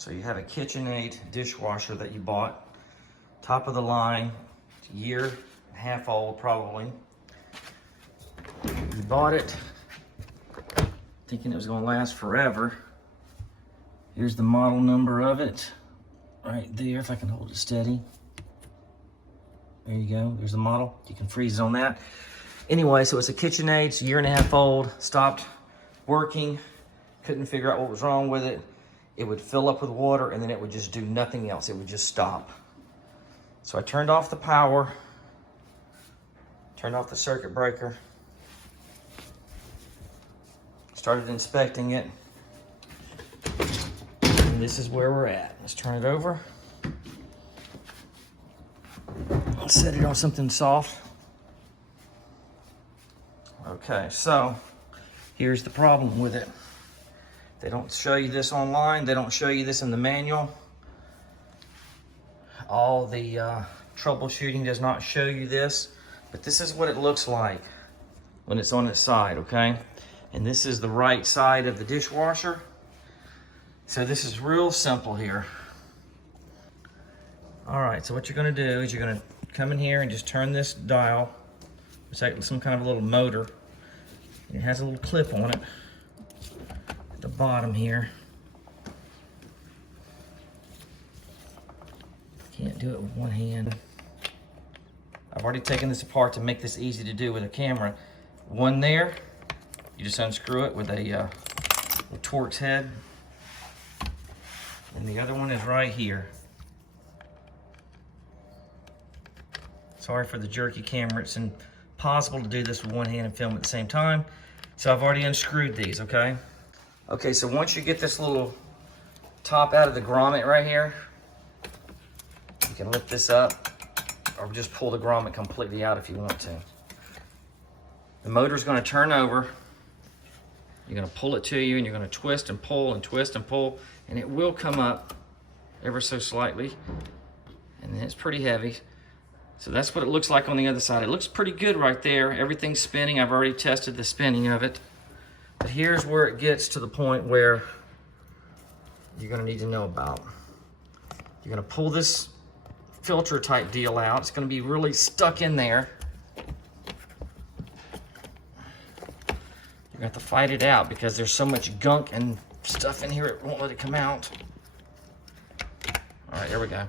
So you have a KitchenAid dishwasher that you bought, top of the line, a year and a half old probably. You bought it thinking it was going to last forever. Here's the model number of it right there, if I can hold it steady. There you go, there's the model. You can freeze it on that. Anyway, so it's a KitchenAid, it's a year and a half old, stopped working, couldn't figure out what was wrong with it. It would fill up with water and then it would just do nothing else. It would just stop. So I turned off the power, turned off the circuit breaker, started inspecting it. And this is where we're at. Let's turn it over. I'll set it on something soft. Okay, so here's the problem with it. They don't show you this online. They don't show you this in the manual. All the troubleshooting does not show you this, but this is what it looks like when it's on its side, okay? And this is the right side of the dishwasher. So this is real simple here. All right, so what you're gonna do is you're gonna come in here and just turn this dial. It's like some kind of a little motor. It has a little clip on it at the bottom here. Can't do it with one hand. I've already taken this apart to make this easy to do with a camera. One there, you just unscrew it with a Torx head. And the other one is right here. Sorry for the jerky camera. It's impossible to do this with one hand and film at the same time. So I've already unscrewed these, okay? Okay, so once you get this little top out of the grommet right here, you can lift this up or just pull the grommet completely out if you want to. The motor's gonna turn over. You're gonna pull it to you and you're gonna twist and pull and twist and pull, and it will come up ever so slightly. And then it's pretty heavy. So that's what it looks like on the other side. It looks pretty good right there. Everything's spinning. I've already tested the spinning of it. But here's where it gets to the point where you're gonna need to know about. You're gonna pull this filter type deal out. It's gonna be really stuck in there. You're gonna have to fight it out because there's so much gunk and stuff in here, it won't let it come out. All right, here we go.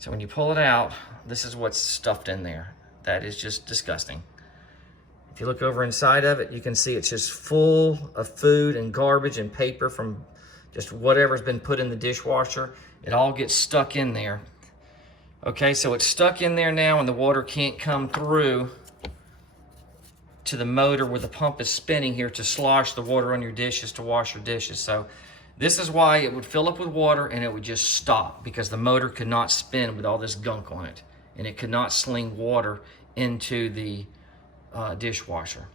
So when you pull it out, this is what's stuffed in there. That is just disgusting. If you look over inside of it, you can see it's just full of food and garbage and paper from just whatever's been put in the dishwasher. It all gets stuck in there. Okay, so it's stuck in there now and the water can't come through to the motor where the pump is spinning here to slosh the water on your dishes to wash your dishes. So this is why it would fill up with water and it would just stop, because the motor could not spin with all this gunk on it and it could not sling water into the dishwasher.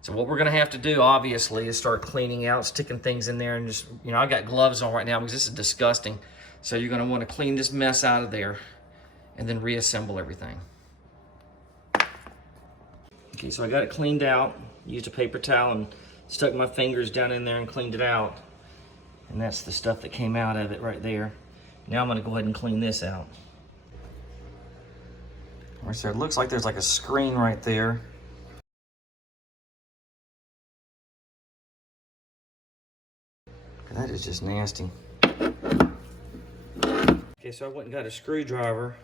So what we're gonna have to do obviously is start cleaning out, sticking things in there, and just, you know, I got gloves on right now because this is disgusting. So you're gonna wanna clean this mess out of there and then reassemble everything. Okay, so I got it cleaned out, used a paper towel and stuck my fingers down in there and cleaned it out. And that's the stuff that came out of it right there. Now I'm gonna go ahead and clean this out. All right, so it looks like there's like a screen right there. That is just nasty. Okay, so I went and got a screwdriver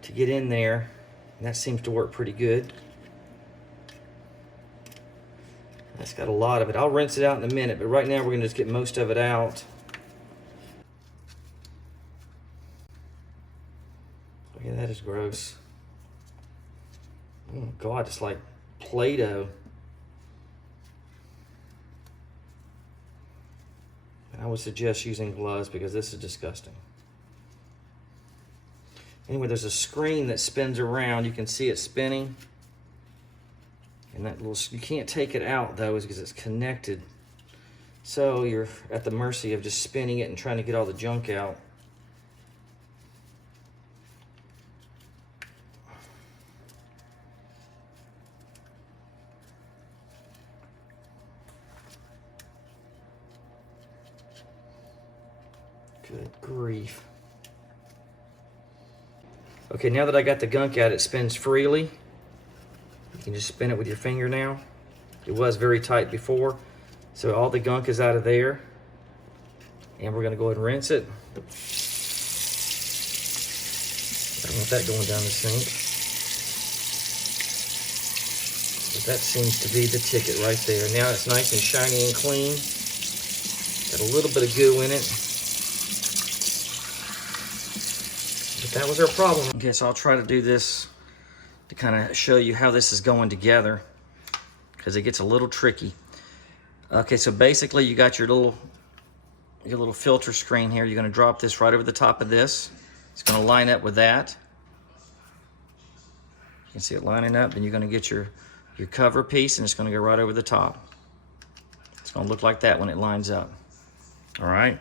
to get in there, and that seems to work pretty good. That's got a lot of it. I'll rinse it out in a minute, but right now we're gonna just get most of it out. Okay, that is gross. Oh God, it's like Play-Doh. I would suggest using gloves because this is disgusting. Anyway, there's a screen that spins around. You can see it spinning. And that little, you can't take it out though, is because it's connected. So you're at the mercy of just spinning it and trying to get all the junk out. Good grief. Okay, now that I got the gunk out, it spins freely. You can just spin it with your finger now. It was very tight before, so all the gunk is out of there. And we're gonna go ahead and rinse it. I don't want that going down the sink. But that seems to be the ticket right there. Now it's nice and shiny and clean. Got a little bit of goo in it. But that was our problem. Okay, so I'll try to do this to kind of show you how this is going together, because it gets a little tricky. Okay, so basically you got your little filter screen here. You're gonna drop this right over the top of this. It's gonna line up with that. You can see it lining up, and you're gonna get your cover piece, and it's gonna go right over the top. It's gonna look like that when it lines up. All right,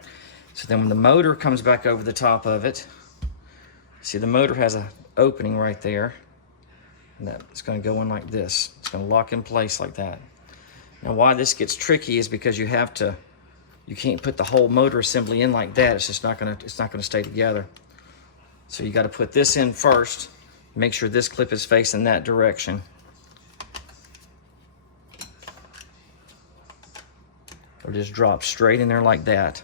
so then when the motor comes back over the top of it, see the motor has an opening right there, and it's gonna go in like this. It's gonna lock in place like that. Now why this gets tricky is because you can't put the whole motor assembly in like that. It's just not gonna stay together. So you gotta put this in first, make sure this clip is facing that direction. Or just drop straight in there like that.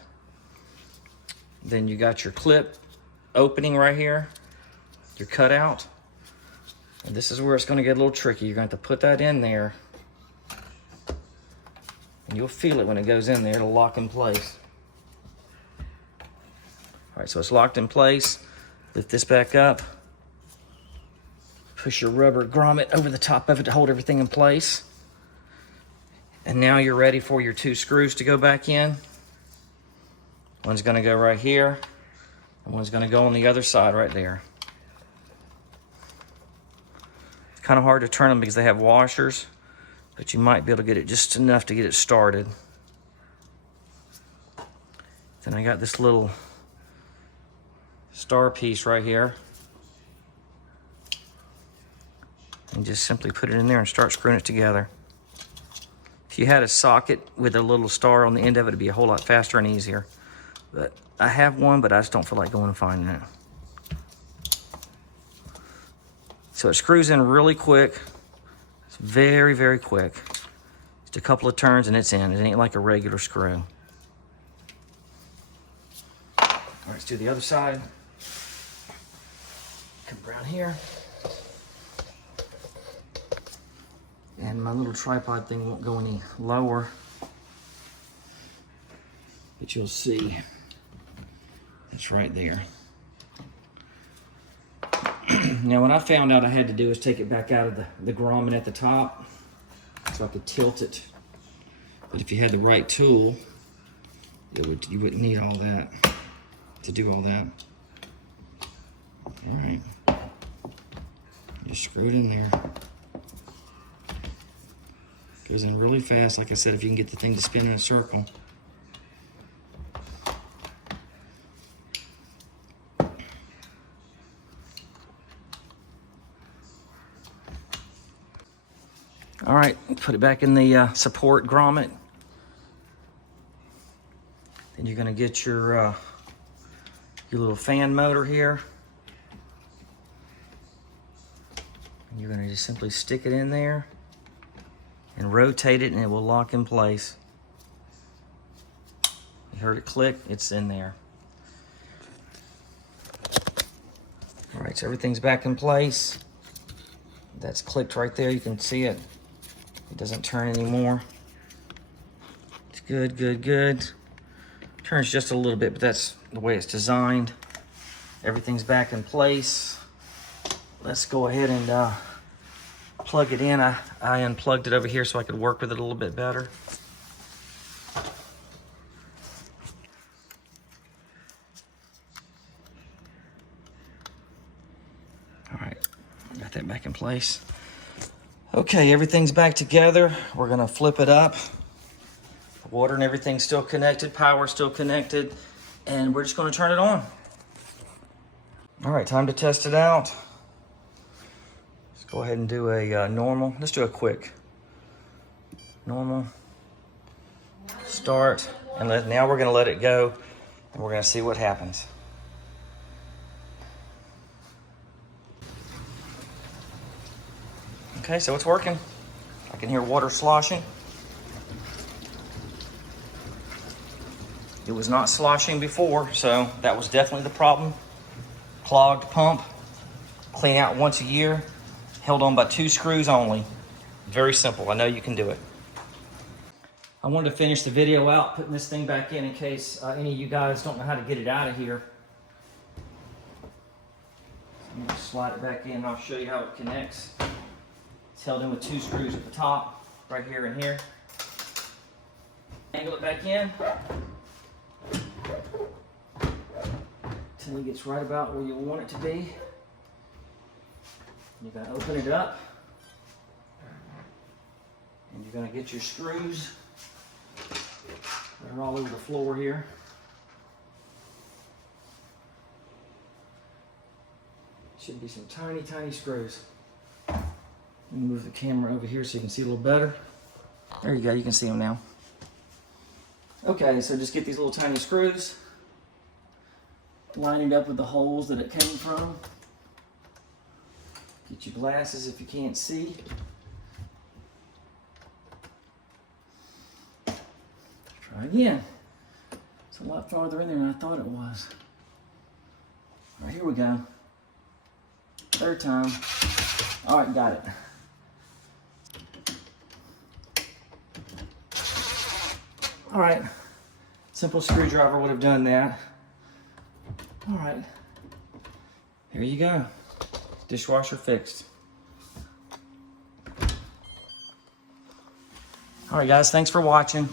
Then you got your clip opening right here, your cutout. And this is where it's gonna get a little tricky. You're gonna have to put that in there, and you'll feel it when it goes in there. It'll lock in place. All right, so it's locked in place. Lift this back up. Push your rubber grommet over the top of it to hold everything in place. And now you're ready for your 2 screws to go back in. One's gonna go right here, and one's gonna go on the other side right there. It's kind of hard to turn them because they have washers, but you might be able to get it just enough to get it started. Then I got this little star piece right here. And just simply put it in there and start screwing it together. If you had a socket with a little star on the end of it, it'd be a whole lot faster and easier. But I have one, but I just don't feel like going and finding it. So it screws in really quick. It's very, very quick. Just a couple of turns and it's in. It ain't like a regular screw. All right, let's do the other side. Come around here. And my little tripod thing won't go any lower, but you'll see it's right there. Now what I found out I had to do is take it back out of the grommet at the top so I could tilt it. But if you had the right tool, you wouldn't need all that to do all that. All right, just screw it in there. Goes in really fast, like I said, if you can get the thing to spin in a circle. All right, put it back in the support grommet. Then you're gonna get your little fan motor here. And you're gonna just simply stick it in there and rotate it, and it will lock in place. You heard it click, it's in there. All right, so everything's back in place. That's clicked right there, you can see it. It doesn't turn anymore. It's good, good, good. Turns just a little bit, but that's the way it's designed. Everything's back in place. Let's go ahead and plug it in. I unplugged it over here so I could work with it a little bit better. All right, got that back in place. Okay, everything's back together. We're gonna flip it up. The water and everything's still connected, power's still connected, and we're just gonna turn it on. All right, time to test it out. Go ahead and do a normal. Let's do a quick normal start, and now we're going to let it go And we're gonna see what happens. Okay, so it's working. I can hear water sloshing. It was not sloshing before, so that was definitely the problem. Clogged pump, clean out once a year, held on by 2 screws only. Very simple, I know you can do it. I wanted to finish the video out, putting this thing back in case any of you guys don't know how to get it out of here. So I'm gonna slide it back in and I'll show you how it connects. It's held in with 2 screws at the top, right here and here. Angle it back in until it gets right about where you want it to be. You're going to open it up and you're going to get your screws that are all over the floor here. Should be some tiny, tiny screws. Let me move the camera over here so you can see a little better. There you go, you can see them now. Okay, so just get these little tiny screws, line it up with the holes that it came from. Get your glasses if you can't see. Try again. It's a lot farther in there than I thought it was. All right, here we go. 3rd time. All right, got it. All right, simple screwdriver would have done that. All right, here you go. Dishwasher fixed. All right, guys, thanks for watching.